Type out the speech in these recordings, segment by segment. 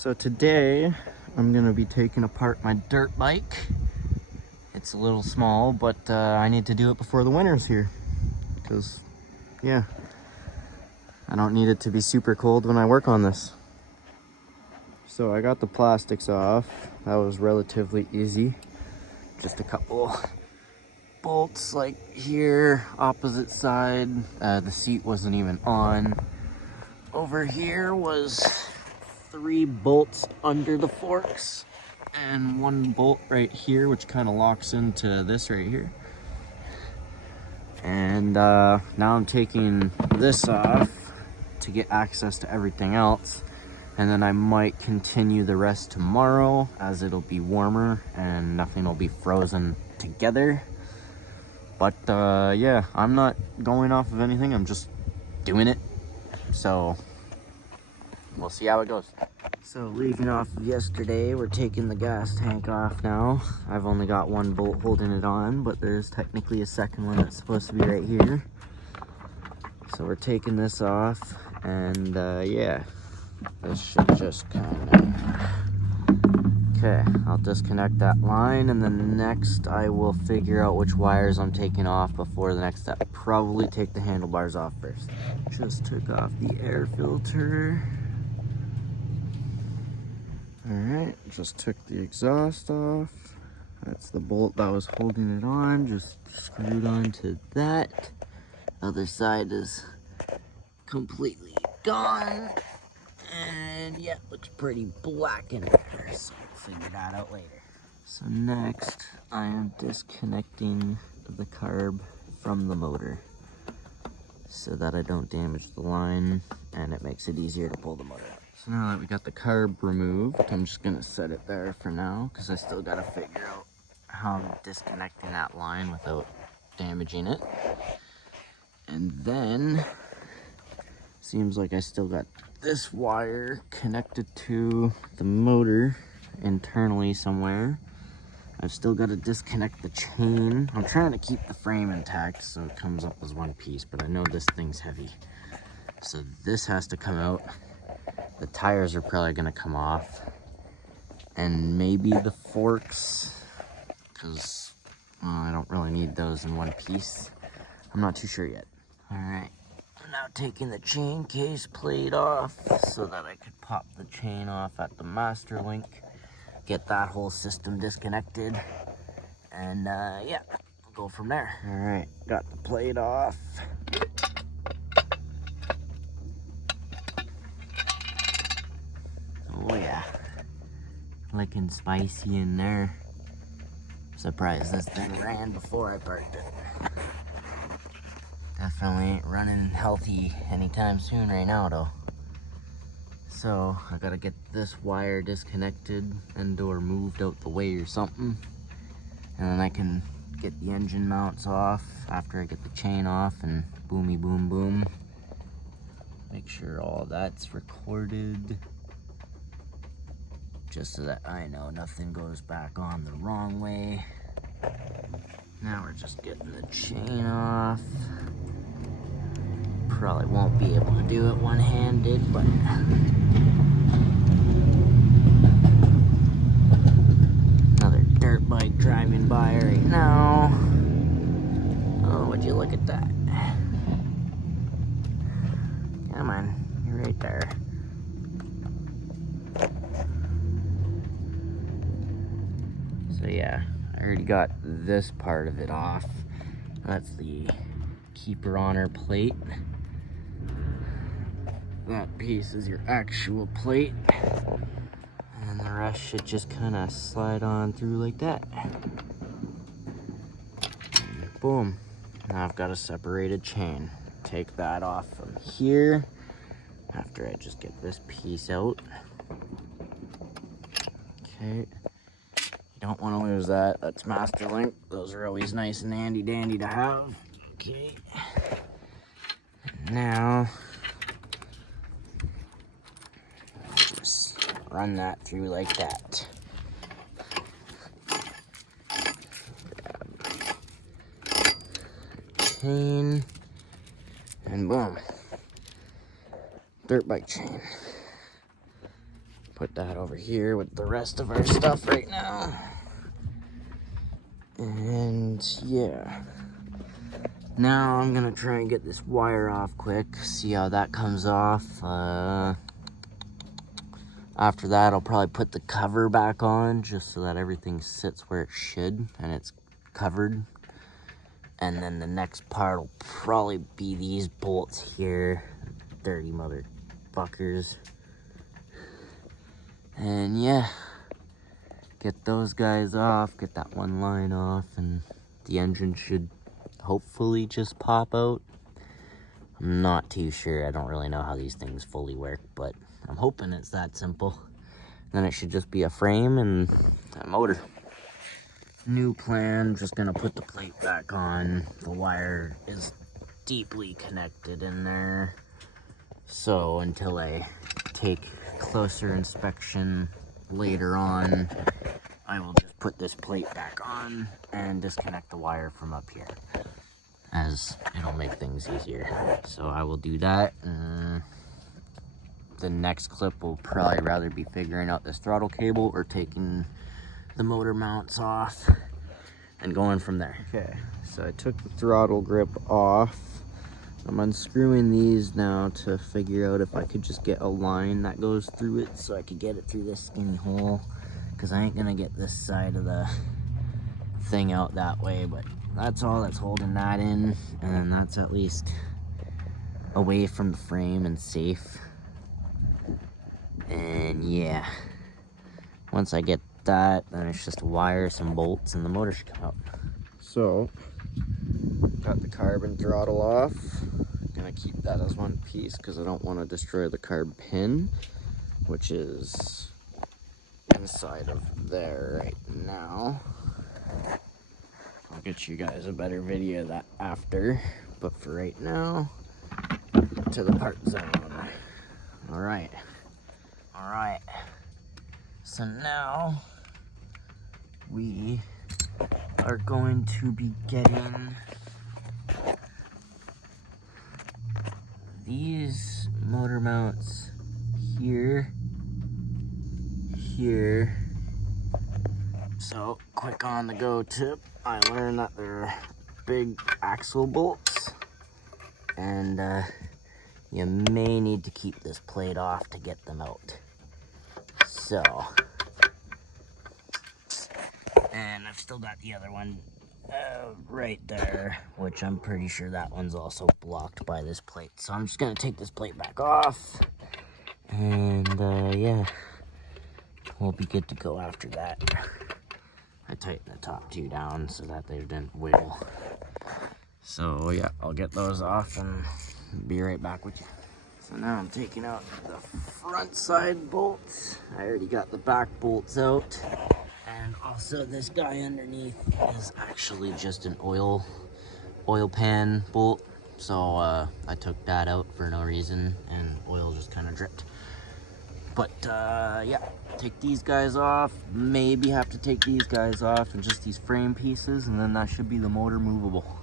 So today I'm gonna be taking apart my dirt bike. It's a little small, but I need to do it before the winter's here. Because, yeah, I don't need it to be super cold when I work on this. So I got the plastics off. That was relatively easy. Just a couple bolts like here, opposite side. The seat wasn't even on. Over here was 3 bolts under the forks and 1 bolt right here, which kind of locks into this right here. And now I'm taking this off to get access to everything else, and then I might continue the rest tomorrow as it'll be warmer and nothing will be frozen together. But yeah, I'm not going off of anything, I'm just doing it. So we'll see how it goes. So leaving off of yesterday, we're taking the gas tank off now. I've only got 1 bolt holding it on, but there's technically a second one that's supposed to be right here. So we're taking this off, and yeah, this should just kind of... Okay, I'll disconnect that line, and then next I will figure out which wires I'm taking off before the next step. Probably take the handlebars off first. Just took off the air filter. Alright, just took the exhaust off. That's the bolt that was holding it on, just screwed onto that. Other side is completely gone. And yeah, looks pretty black in there, so we'll figure that out later. So next, I am disconnecting the carb from the motor so that I don't damage the line, and it makes it easier to pull the motor out. So now that we got the carb removed, I'm just gonna set it there for now because I still gotta figure out how I'm disconnecting that line without damaging it. And then, seems like I still got this wire connected to the motor internally somewhere. I've still got to disconnect the chain. I'm trying to keep the frame intact so it comes up as one piece, but I know this thing's heavy. So this has to come out. The tires are probably gonna come off. And maybe the forks, because I don't really need those in one piece. I'm not too sure yet. All right, I'm now taking the chain case plate off so that I could pop the chain off at the master link, get that whole system disconnected, and yeah, we'll go from there. All right, got the plate off. Oh yeah, looking spicy in there. Surprised this thing ran before I parked it. Definitely ain't running healthy anytime soon right now though. So I gotta get this wire disconnected and or moved out the way or something. And then I can get the engine mounts off after I get the chain off, and boomy boom boom. Make sure all that's recorded, just so that I know nothing goes back on the wrong way. Now we're just getting the chain off. Probably won't be able to do it one-handed, but another dirt bike driving by right now. Oh, would you look at that? Come on, you're right there. So yeah, I already got this part of it off. That's the keeper honor plate. That piece is your actual plate. And the rest should just kind of slide on through like that. And boom. Now I've got a separated chain. Take that off from here after I just get this piece out. Okay. You don't want to lose that. That's master link. Those are always nice and handy dandy to have. Okay. And now just run that through like that. Chain, and boom, dirt bike chain. put that over here with the rest of our stuff right now. And yeah. Now I'm gonna try and get this wire off quick, see how that comes off. After that, I'll probably put the cover back on just so that everything sits where it should and it's covered. And then the next part will probably be these bolts here. Dirty motherfuckers. And yeah, get those guys off, get that one line off, and the engine should hopefully just pop out. I'm not too sure. I don't really know how these things fully work, but I'm hoping it's that simple. Then it should just be a frame and a motor. New plan, just gonna put the plate back on. The wire is deeply connected in there. So until I take closer inspection later on, I will just put this plate back on and disconnect the wire from up here, as it'll make things easier. So I will do that. The next clip will probably rather be figuring out this throttle cable or taking the motor mounts off and going from there. Okay, so I took the throttle grip off. I'm unscrewing these now to figure out if I could just get a line that goes through it so I could get it through this skinny hole, because I ain't gonna get this side of the thing out that way, but that's all that's holding that in, and that's at least away from the frame and safe. And yeah, once I get that, then it's just wire, some bolts, and the motor should come out. So, got the carbon throttle off. Gonna keep that as one piece because I don't want to destroy the carb pin, which is inside of there right now. I'll get you guys a better video of that after, but for right now, to the part zone. Alright. Alright. So now we are going to be getting these motor mounts here, here. So quick on the go tip, I learned that they're big axle bolts, and you may need to keep this plate off to get them out. So, and I've still got the other one right there, which I'm pretty sure that one's also blocked by this plate. So I'm just gonna take this plate back off, and yeah, we'll be good to go after that. I tightened the top two down so that they didn't wiggle. So yeah, I'll get those off and be right back with you. So now I'm taking out the front side bolts. I already got the back bolts out. And also this guy underneath is actually just an oil pan bolt. So I took that out for no reason and oil just kind of dripped. But yeah, take these guys off. Maybe have to take these guys off and just these frame pieces, and then that should be the motor movable.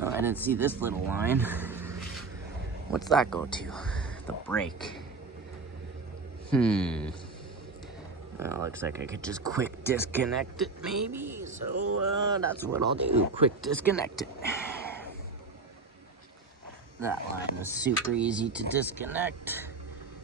Oh, I didn't see this little line. What's that go to? The brake. Well, looks like I could just quick disconnect it maybe. So that's what I'll do. Quick disconnect it. That line is super easy to disconnect.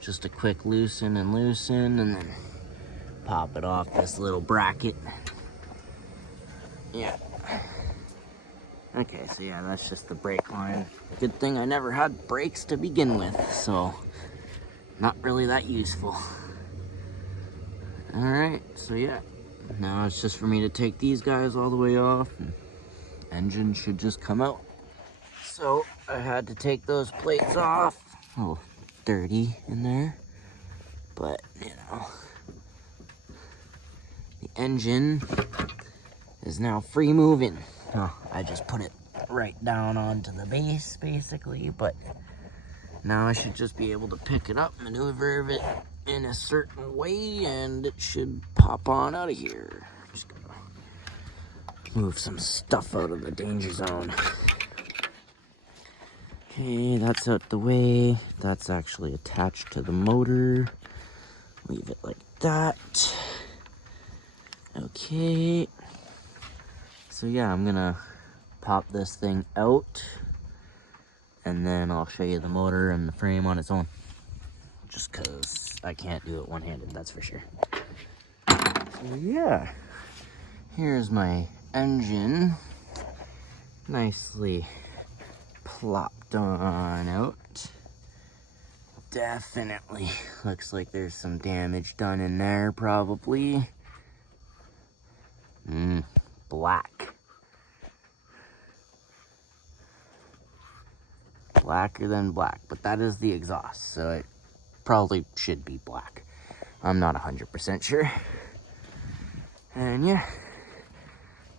Just a quick loosen, and then pop it off this little bracket. Yeah. Okay, so yeah, that's just the brake line. Good thing I never had brakes to begin with, so not really that useful. Alright, so yeah, now it's just for me to take these guys all the way off, and engine should just come out. So I had to take those plates off. Oh, dirty in there, but you know, the engine is now free moving. Oh, I just put it right down onto the base basically, but now I should just be able to pick it up, maneuver it in a certain way, and it should pop on out of here. Just gonna move some stuff out of the danger zone. Okay, that's out the way. That's actually attached to the motor, Leave it like that. Okay. So yeah, I'm gonna pop this thing out and then I'll show you the motor and the frame on its own. Just cause I can't do it one-handed, that's for sure. So yeah, here's my engine. Nicely plopped on out. Definitely looks like there's some damage done in there, probably. Black. Blacker than black, but that is the exhaust, so it probably should be black. I'm not 100% sure. And yeah,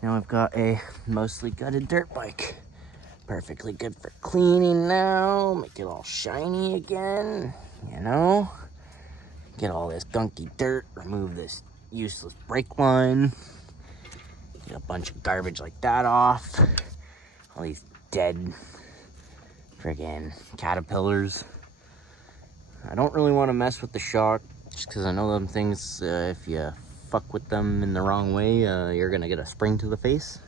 now I've got a mostly gutted dirt bike. Perfectly good for cleaning now, make it all shiny again, you know? Get all this gunky dirt, remove this useless brake line, get a bunch of garbage like that off, all these dead friggin' caterpillars. I don't really want to mess with the shock, just because I know them things, if you fuck with them in the wrong way, you're gonna get a spring to the face,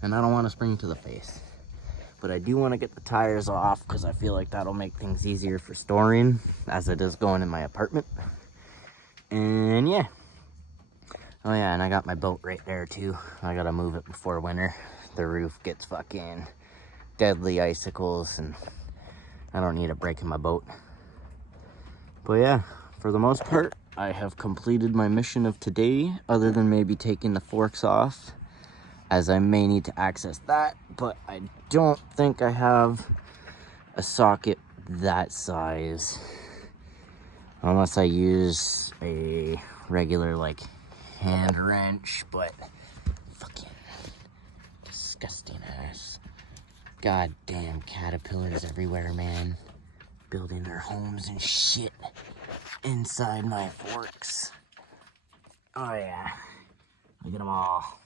and I don't want a spring to the face. But I do want to get the tires off because I feel like that'll make things easier for storing as it is going in my apartment. And yeah. Oh yeah, and I got my boat right there too. I gotta move it before winter. The roof gets fucking deadly icicles and I don't need a break in my boat. But yeah, for the most part, I have completed my mission of today, other than maybe taking the forks off, as I may need to access that, but I don't think I have a socket that size, unless I use a regular like hand wrench. But fucking disgusting ass goddamn caterpillars everywhere, man, building their homes and shit inside my forks. Oh yeah, look at them all.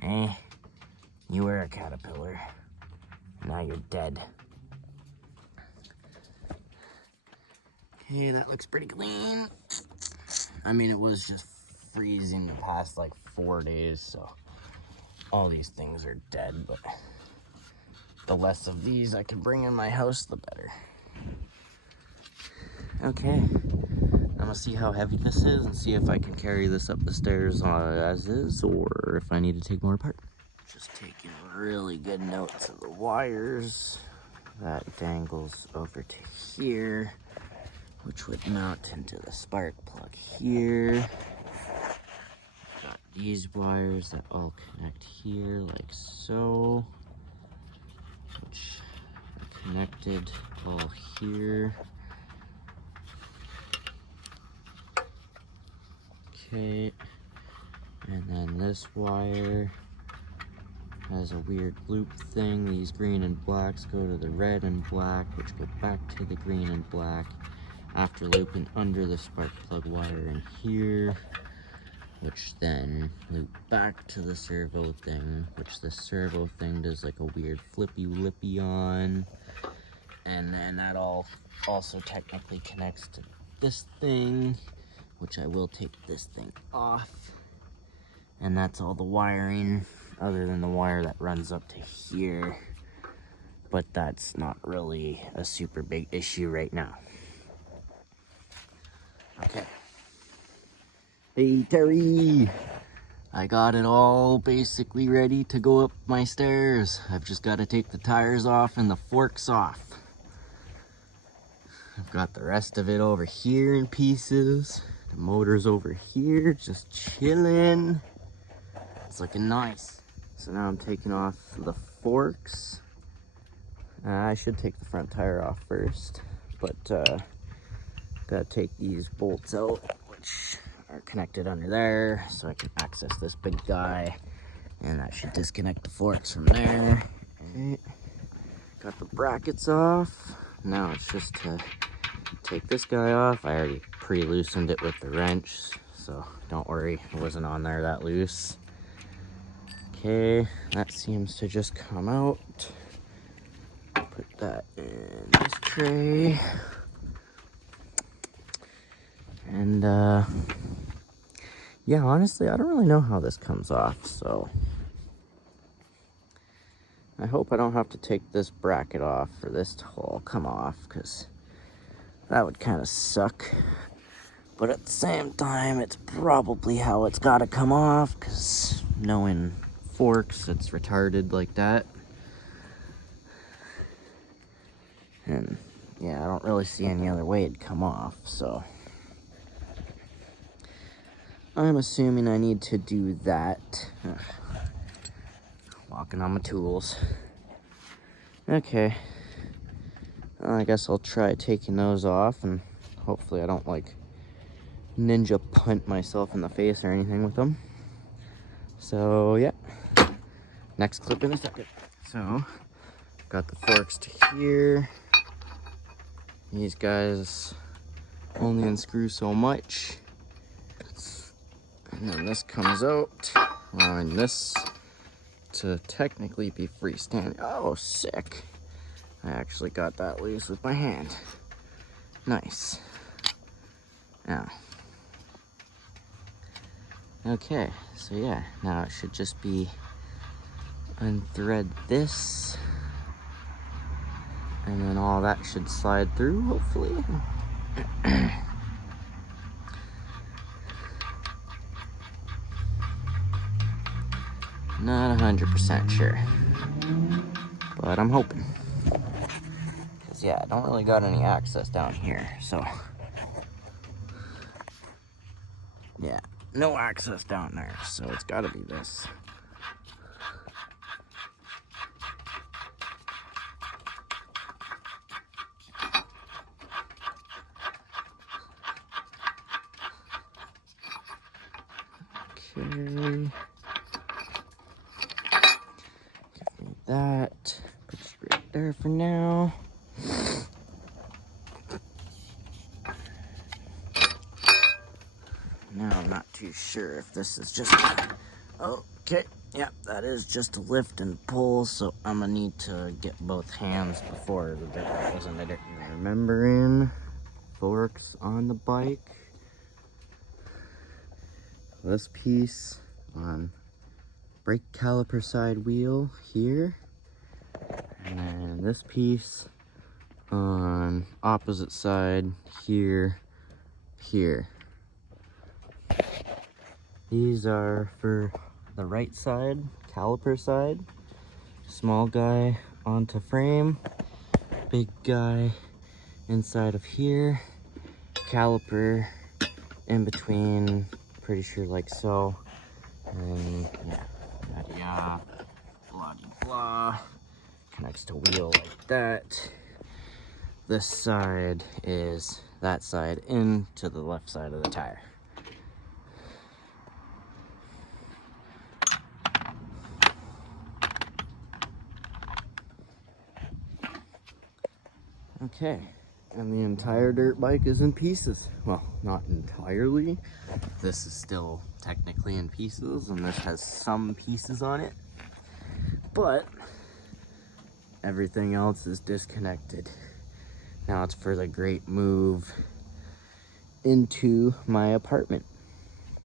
Hey, you were a caterpillar. Now you're dead. Okay, that looks pretty clean. I mean, it was just freezing the past like 4 days, so all these things are dead, but the less of these I can bring in my house, the better. Okay, I'm gonna see how heavy this is and see if I can carry this up the stairs as is, or if I need to take more apart. Just taking really good notes of the wires. That dangles over to here, which would mount into the spark plug here. Got these wires that all connect here like so, which are connected all here. Okay, and then this wire has a weird loop thing. These green and blacks go to the red and black, which go back to the green and black after looping under the spark plug wire in here, which then loop back to the servo thing, which the servo thing does like a weird flippy on, and then that all also technically connects to this thing, which I will take this thing off. And that's all the wiring, other than the wire that runs up to here. But that's not really a super big issue right now. Okay. Hey, Terry! I got it all basically ready to go up my stairs. I've just got to take the tires off and the forks off. I've got the rest of it over here in pieces. The motor's over here, just chilling. It's looking nice. So now I'm taking off the forks. I should take the front tire off first, but gotta take these bolts out, which are connected under there, so I can access this big guy, and that should disconnect the forks from there. Okay. Got the brackets off. Now it's just to take this guy off. I already pre-loosened it with the wrench, so don't worry, it wasn't on there that loose. Okay, that seems to just come out. Put that in this tray. And And yeah, honestly, I don't really know how this comes off, so I hope I don't have to take this bracket off for this to all come off, because that would kind of suck. But at the same time, it's probably how it's got to come off, because knowing forks, it's retarded like that. And yeah, I don't really see any other way it'd come off, so I'm assuming I need to do that. Ugh. Walking on my tools. Okay. I guess I'll try taking those off, and hopefully I don't like ninja punt myself in the face or anything with them. So yeah, next clip in a second. So got the forks to here. These guys only unscrew so much, and then this comes out, allowing this to technically be freestanding. Oh, sick. I actually got that loose with my hand. Nice. Now, okay, so yeah, now it should just be unthread this, and then all that should slide through, hopefully. Not 100% sure, but I'm hoping. Because yeah, I don't really got any access down here, so yeah, no access down there, so it's gotta be this. Okay. Give me that. Put it right there for now. Now I'm not too sure if this is just... Okay, yep, that is just a lift and pull, so I'm gonna need to get both hands before the dirt goes in the dirt. Remembering forks on the bike. This piece on brake caliper side wheel here, and then this piece on opposite side here. These are for the right side, caliper side. Small guy onto frame, big guy inside of here, caliper in between, pretty sure like so, and yeah, blah blah, connects to wheel like that. This side is that side into the left side of the tire. Okay, and the entire dirt bike is in pieces. Well, not entirely. This is still technically in pieces, and this has some pieces on it, but everything else is disconnected. Now it's for the great move into my apartment.